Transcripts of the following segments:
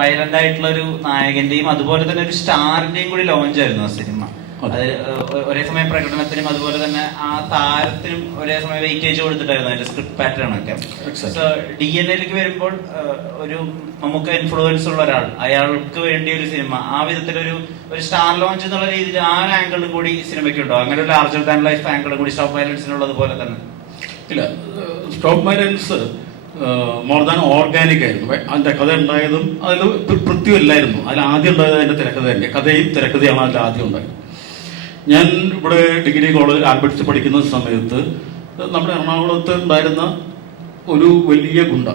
Violent ആയിട്ടുള്ള ഒരു നായകന്റെയും അതുപോലെ തന്നെ ഒരു സ്റ്റാറിന്റെയും കൂടി ലോഞ്ച് ആയിരുന്നു ആ സിനിമ. അതെ. ഒരേ സമയം പ്രകടനത്തിനും അതുപോലെ തന്നെ ആ താരത്തിനും ഒരേ സമയം വെയിറ്റേജ് കൊടുത്തിട്ടായിരുന്നു അതിന്റെ സ്ക്രിപ്റ്റ് പാറ്റേൺ ഒക്കെ. സോ ഡി എൻ എയിലേക്ക് വരുമ്പോൾ ഒരു നമുക്ക് ഇൻഫ്ലുവൻസ് ഉള്ള ഒരാൾ അയാൾക്ക് വേണ്ടി ഒരു സിനിമ. ആ വിധത്തിലൊരു ഒരു സ്റ്റാർ ലോഞ്ച് എന്നുള്ള രീതിയിൽ ആ ഒരു ആംഗിളും കൂടി സിനിമയ്ക്ക് ഉണ്ടോ? അങ്ങനെ ഒരു ലാർജർ ദാൻ ലൈഫ് ആംഗിളും കൂടി സ്റ്റോപ്പ് വയലൻസിനുള്ളത് പോലെ തന്നെ. ഇല്ല stop violence more than organic ആയിരുന്നു. അതിന്റെ കഥ ഉണ്ടായതും അതിൽ പൃഥ്വിയല്ലായിരുന്നു അതിൽ ആദ്യം ഉണ്ടായത് അതിന്റെ തിരക്കഥ തന്നെ. കഥയും തിരക്കഥയാണ് അതിൽ ആദ്യം ഉണ്ടായത്. ഞാൻ ഇവിടെ ഡിഗ്രി കോളേജിൽ ആൽബർട്ട്സ് പഠിക്കുന്ന സമയത്ത് നമ്മുടെ എറണാകുളത്ത് ഉണ്ടായിരുന്ന ഒരു വലിയ ഗുണ്ട.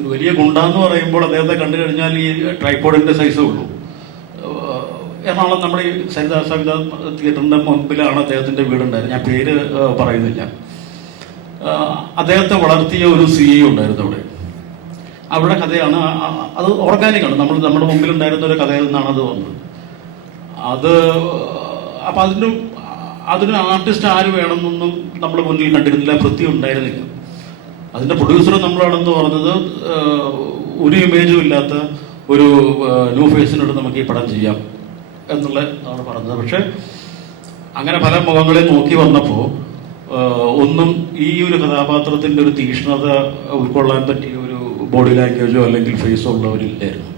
ഒരു വലിയ ഗുണ്ട എന്ന് പറയുമ്പോൾ അദ്ദേഹത്തെ കണ്ടു കഴിഞ്ഞാൽ ഈ ട്രൈപോഡിന്റെ സൈസേ ഉള്ളൂ. എറണാകുളം നമ്മുടെ ഈ സരിതാ സവിത തിയേറ്ററിന്റെ മുൻപിലാണ് അദ്ദേഹത്തിന്റെ വീടുണ്ടായിരുന്നത്. ഞാൻ പേര് പറയുന്നില്ല. അദ്ദേഹത്തെ വളർത്തിയ ഒരു സി ഇ ഉണ്ടായിരുന്നു അവിടെ. അവരുടെ കഥയാണ് അത് ഓർഗാനിക് അത് ഓർഗാനിക്കാണ് നമ്മൾ നമ്മുടെ മുമ്പിൽ ഉണ്ടായിരുന്ന ഒരു കഥയിൽ നിന്നാണ് അത് വന്നത്. അത് അപ്പൊ അതിന് അതിന് ആർട്ടിസ്റ്റ് ആര് വേണമെന്നൊന്നും നമ്മൾ മുന്നിൽ കണ്ടിരുന്നില്ല വൃത്തി ഉണ്ടായിരുന്നില്ല. അതിന്റെ പ്രൊഡ്യൂസർ നമ്മളാണെന്ന് പറഞ്ഞത് ഒരു ഇമേജും ഇല്ലാത്ത ഒരു ന്യൂ ഫേസിനോട് നമുക്ക് ഈ പടം ചെയ്യാം എന്നുള്ള ആണ് പറഞ്ഞത്. പക്ഷെ അങ്ങനെ പല മുഖങ്ങളെ നോക്കി വന്നപ്പോൾ ഒന്നും ഈ ഒരു കഥാപാത്രത്തിന്റെ ഒരു തീക്ഷ്ണത ഉൾക്കൊള്ളാൻ പറ്റിയ ഒരു ബോഡി ലാംഗ്വേജോ അല്ലെങ്കിൽ ഫേസോ ഉള്ളവരില്ലായിരുന്നു.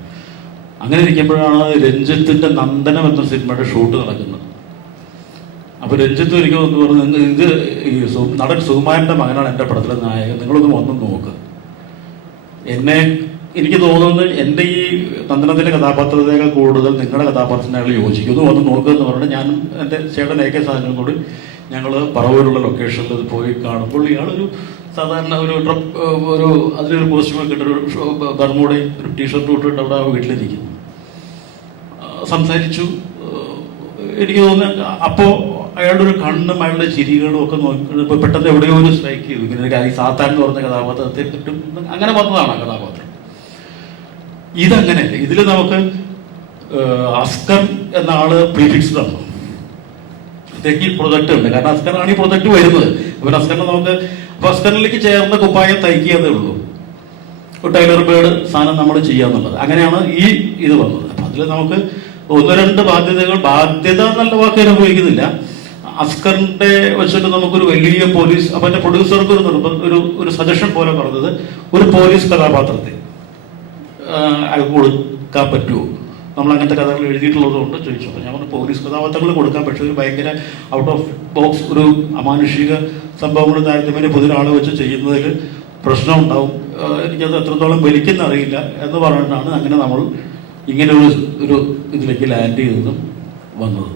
അങ്ങനെ ഇരിക്കുമ്പോഴാണ് രഞ്ജിത്തിന്റെ നന്ദനം എന്ന സിനിമയുടെ ഷൂട്ട് നടക്കുന്നത്. അപ്പൊ രഞ്ജിത്ത് ഒരിക്കൽ ഒന്ന് പറഞ്ഞു "നിങ്ങൾ ഇത് ഈ നടൻ സുകുമാരന്റെ മകനാണ് എന്റെ പടത്തിലെ നായകൻ നിങ്ങളൊന്നും ഒന്നും നോക്ക്. എന്നെ എനിക്ക് തോന്നുന്നത് എന്റെ ഈ നന്ദനത്തിന്റെ കഥാപാത്രത്തേക്കാൾ കൂടുതൽ നിങ്ങളുടെ കഥാപാത്രത്തിനയാൾ യോജിക്കുന്നു വന്ന് നോക്കുക എന്ന് പറഞ്ഞിട്ട് ഞാൻ എന്റെ ചേട്ടൻ എ കെ സാധനങ്ങളോട് ഞങ്ങൾ പറവൂരുള്ള ലൊക്കേഷനിൽ പോയി കാണുമ്പോൾ ഇയാളൊരു സാധാരണ ഒരു ട്രപ്പ് ഒരു അതിലൊരു കോസ്റ്റ്യൂമൊക്കെ ഇട്ടൊരു ബർമൂടയും ഒരു ടീഷർട്ട് ഇട്ടിട്ട് അവിടെ വീട്ടിലിരിക്കും സംസാരിച്ചു. എനിക്ക് തോന്നുന്നു അപ്പോൾ അയാളുടെ ഒരു കണ്ണും അയാളുടെ ചിരികളും ഒക്കെ നോക്കി പെട്ടെന്ന് എവിടെയോ ഒരു സ്ട്രൈക്ക് ചെയ്തു. ഇങ്ങനെ ഒരു കാര്യം സാത്താൻ എന്ന് പറഞ്ഞ കഥാപാത്രത്തെ കിട്ടും അങ്ങനെ വന്നതാണ് ആ കഥാപാത്രം. ഇതങ്ങനെയല്ല. ഇതിൽ നമുക്ക് അസ്കർ എന്ന ആൾ പ്രീഫിക്സ് ഇതേക്ക് ഈ പ്രൊജക്ട് ഉണ്ട്. കാരണം അസ്കറാണ് ഈ പ്രൊജക്ട് വരുന്നത്. അപ്പൊ അസ്കറിനെ നമുക്ക് അപ്പൊ അസ്കറിലേക്ക് ചേർന്ന കുപ്പായം തയ്ക്കുകയെന്നേ ഉള്ളൂ. ഒരു ടൈലർ ബേഡ് സാധനം നമ്മൾ ചെയ്യാന്നുള്ളത് അങ്ങനെയാണ് ഈ ഇത് വന്നത്. അപ്പൊ അതിൽ നമുക്ക് ഒന്ന് രണ്ട് ബാധ്യതകൾ ബാധ്യത എന്നുള്ള വാക്ക് ഞാൻ ഉപയോഗിക്കുന്നില്ല. അസ്കറിന്റെ വെച്ചിട്ട് നമുക്കൊരു വലിയ പോലീസ് അപ്പൊ എന്റെ പ്രൊഡ്യൂസർക്ക് ഒരു നിർബന്ധം ഒരു ഒരു സജഷൻ പോലെ പറഞ്ഞത് ഒരു പോലീസ് കഥാപാത്രത്തെ അയാൾക്ക് കൊടുക്കാൻ പറ്റുമോ? നമ്മൾ അങ്ങനത്തെ കഥകൾ എഴുതിയിട്ടുള്ളതുകൊണ്ട് ചോദിച്ചു. അപ്പോൾ ഞാൻ പറഞ്ഞു പോലീസ് കഥാപാത്രങ്ങൾ കൊടുക്കാം. പക്ഷേ ഒരു ഭയങ്കര ഔട്ട് ഓഫ് ബോക്സ് ഒരു അമാനുഷിക സംഭവങ്ങൾ താരതമ്യം പുതിയൊരാളെ വെച്ച് ചെയ്യുന്നതിൽ പ്രശ്നം ഉണ്ടാവും എനിക്കത് എത്രത്തോളം വലിക്കുന്ന അറിയില്ല എന്ന് പറഞ്ഞിട്ടാണ് അങ്ങനെ നമ്മൾ ഇങ്ങനെ ഒരു ഒരു ഇതിലേക്ക് ലാൻഡ് ചെയ്തതും വന്നത്.